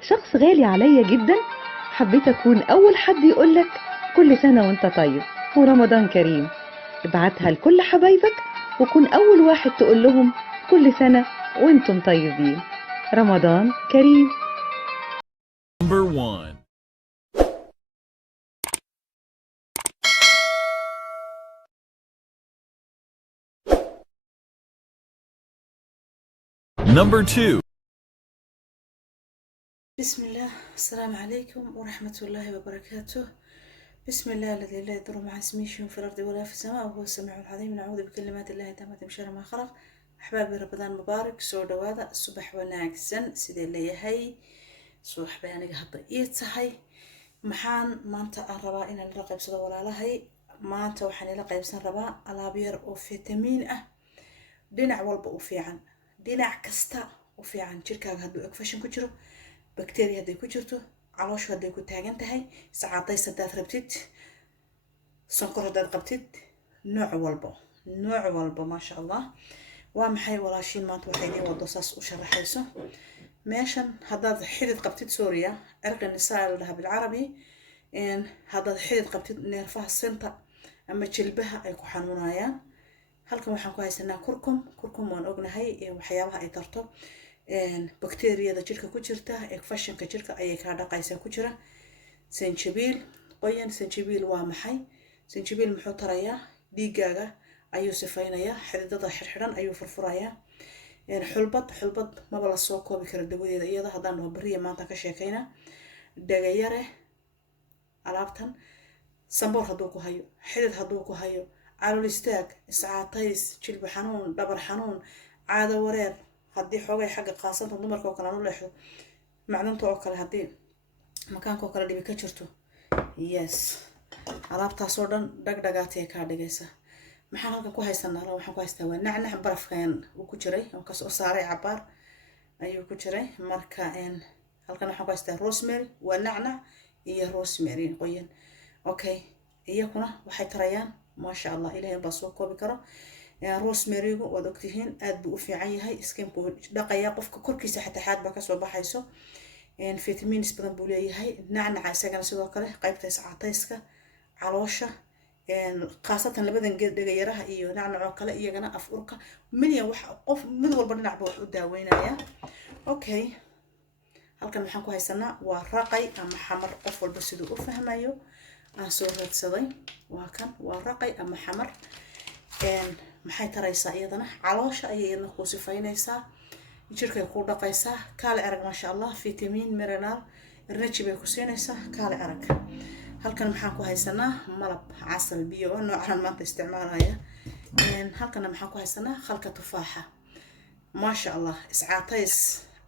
شخص غالي عليا جدا، حبيت أكون أول حد يقولك كل سنة وانت طيب ورمضان كريم. ابعتها لكل حبايبك وكون أول واحد تقول لهم كل سنة وانتم طيبين. رمضان كريم. Number 1. Number 2. بسم الله. السلام عليكم ورحمة الله وبركاته. بسم الله الذي لا يضر مع اسمه شيء في الأرض ولا في السماء وهو السميع العليم. نعوذ بكلمات الله التامة من شر ما خلق. أحبابي رمضان مبارك. soo dhawaada subax wanaagsan. sidee leeyahay subax bay aniga hadda ii tahay. maxaan maanta aan rabaa inaan la qaybsado walaalahay. maanta waxaan ila qaybsan rabaa alaab yar oo fitamiin ah, dhinac walba u fiican, dhinac kasta u fiican. jirkaaga hadduu infection ku jiro, bacteria hadday ku jirto, calooshu hadday ku taagan tahay, sacaadays haddaad rabtid, sonkor haddaad qabtid, nooc walba maasha allah. waa maxay walaashiin maanta waxay idiin wado saas u sharaxayso. meeshan haddaad xidid qabtid suuriya cirqi nisaa la dhahaa bilcarabi, haddaad xidid qabtid neerfaha sinta ama jilbaha ay ku xanuunayaan, halkan waxaan ku haysanaa kurkum waan ognahay waxyaabaha ay tarto bacteriyada jirka ku jirta, infectionka jirka ayay kaa dhaqaysaa ku jira. sanjabiil qoyan. sanjabiil waa maxay? sanjabiil muxuu tarayaa? dhiigaaga ayuu sifaynayaa, xididada xirxiran ayuu furfurayaa. xulbad maba la soo koobi karo dawadeeda iyada. haddaan dhaho beriya maanta ka sheekayna. dhagayare alaabtan. samboor hadduu ku hayo, xidid hadduu ku hayo, calool istaag, iscaatays, jilba xanuun, dhabar xanuun, caado wareer, haddii xoogay xagga qaasanta dumarka oo kale aan u leexdo, macdanta oo kale haddii makaanka oo kale dhibi ka jirto, yes, alaabtaasoo dhan dhagdhagaatay kaa dhigaysa. maxaan halkan ku haysanaa? waxaan ku haystaa waa nacnac barafkan uu ku jiray oo kasoo saaray cabaar ayuu ku jiray. marka halkan waxaan ku haystaa rosemary. waa nacnac iyo rosemary qoyan. okay, iyakuna waxay tarayaan maasha allah, ilaahay baa soo koobi karo. rosemarygu waad ogtihiin aad buu u fiican yahay, skinbuu dhaqayaa, qofka korkiisa xataa xaad baa kasoo baxayso. vitamins badan buu leeyahay. nacnaca isagana sidoo kale qaybta iscaatayska, caloosha, khaasatan labadan geed dhagayaraha iyo nacnacoo kale iyagana af urka milyan wax qof mid walba dhinacba wax u daaweynaya. okay, halkan waxaan ku haysanaa waa raqay ama xamar, qof walba siduu u fahmayo aan soo raadsaday. waa kan waa raqay ama xamar. maxay taraysaa iyadana? caloosha ayay iyadana ku sifaynaysaa, jirkay ku dhaqaysaa. kaale arag maasha allah, vitamin mineral energy bay ku siinaysaa. kaale arag. halkan maxaan ku haysanaa malab, casal, biyo noocan maanta isticmaalaya. halkana maxaan ku haysanaa khalka tufaaxa. maasha allah, iscaatays,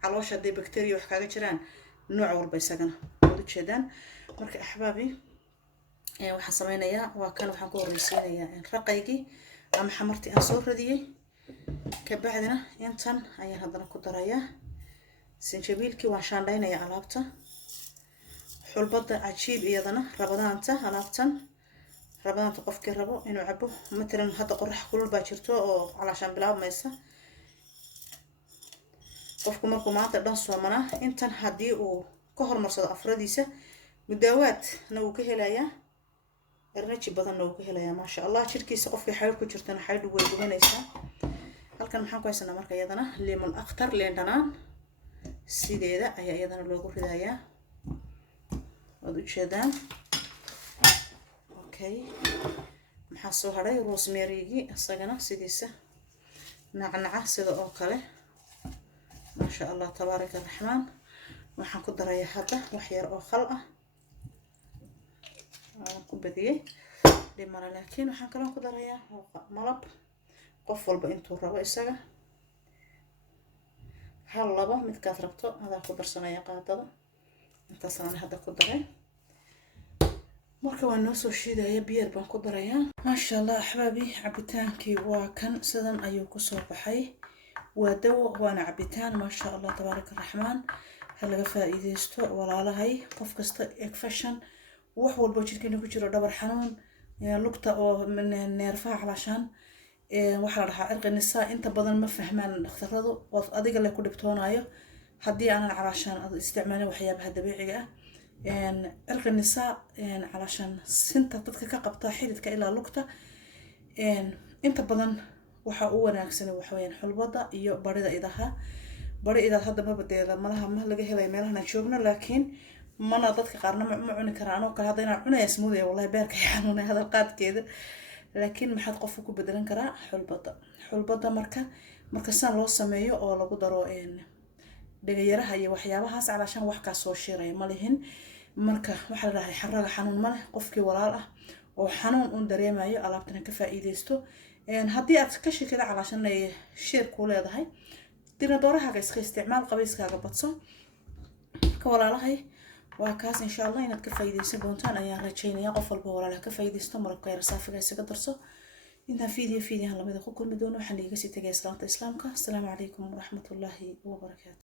caloosha hadday bacteria wax kaaga jiraan, nooc walba isagana waad u jeedaan. marka axbaabi waxaan sameynayaa waa kan. waxaan ku horreysiinayaa raqaygii ama xamartii aan soo radiyey. kabacdina intan ayaan haddana ku darayaa sanjabiilkii. waan shaandhaynayaa alaabta. xulbada cajiib iyadana rabadaanta. alaabtan rabadaanta qofkii rabo inuu cabo, matalan hadda qorax kulul baa jirto oo calaashaan bilaabmaysa. qofku markuu maanta dhan soomanaa, intan haddii uu ka hormarsado afradiisa, mudaawaadna uu ka helayaa, energy badanna uu ka helayaa maasha allah. jirkiisa qofkii xaydh ku jirtana xaydhu way gubanaysaa. halkan maxaan ku haysanaa marka iyadana limon akhtar, liin dhanaan sideeda ayaa iyadana loogu ridayaa, waad u jeedaan. okay, maxaa soo hadhay rosemarygii, isagana sidiisa. nacnaca sida oo kale maasha allah tabaaraka raxmaan. waxaan ku darayaa hadda wax yar oo khal ah, aan ku badiyey dhimana, laakiin waxaan kaloo ku darayaa malab. qof walba intuu rabo isaga, hal labo midkaad rabto adaa ku darsanaya qaadada. intaasaan hadda ku daray. marka waan noo soo shiidaya, biyar baan ku darayaa. maasha allah axbaabi, cabitaankii waa kan. sidan ayuu kusoo baxay. waa dawo waana cabitaan maasha allah tabaaraka raxmaan. ha laga faa'iideysto walaalahay. qof kasta infection wax walba jirkeena ku jiro, dhabar xanuun, lugta oo neerfaha calaashaan, waxaa la dhahaa cirqi nisaa. inta badan ma fahmaan dhakhtaradu, adiga le ku dhibtoonayo. haddii aanan calaashaan isticmaalin waxyaabaha dabiiciga ah cirqa nisaa calaashaan sinta dadka ka qabta xididka ilaa lugta inta badan waxa u wanaagsan waxaweyaan xulbada iyo barida idaha bari idaad hadda mabadeeda malaha ma laga helay meelahan joogno laakiin mana dadka qaarna ma cuni karaan oo kale hadda inaan cunaya ismoodaya wallahi beerka xanuunay hadal qaadkeeda laakiin maxaad qofku ku bedelan karaa xulbada marka san loo sameeyo oo lagu daro dhagayaraha iyo waxyaabahaas calaashan wax ka soo shiiray ma lihin marka waxa la dhahay xaraga xanuun ma leh qofkii walaal ah oo xanuun un dareemayo alaabtana ka faa'iideysto haddii aad ka shakida calaashan ay sheer ku leedahay dina dooraha iska isticmaal qabayskaaga badso ka walaalahay waa kaas insha Allah inaad ka faa'iideysan doontaan ayaan rajaynayaa qof walba walaalaha ka faa'iideysto marka yar saafiga isaga darso inta fiidiyahan lamida ku kulmi doono waxaan iga sii tagay islaamka assalaamu calaykum waraxmatullaahi wabarakaatuh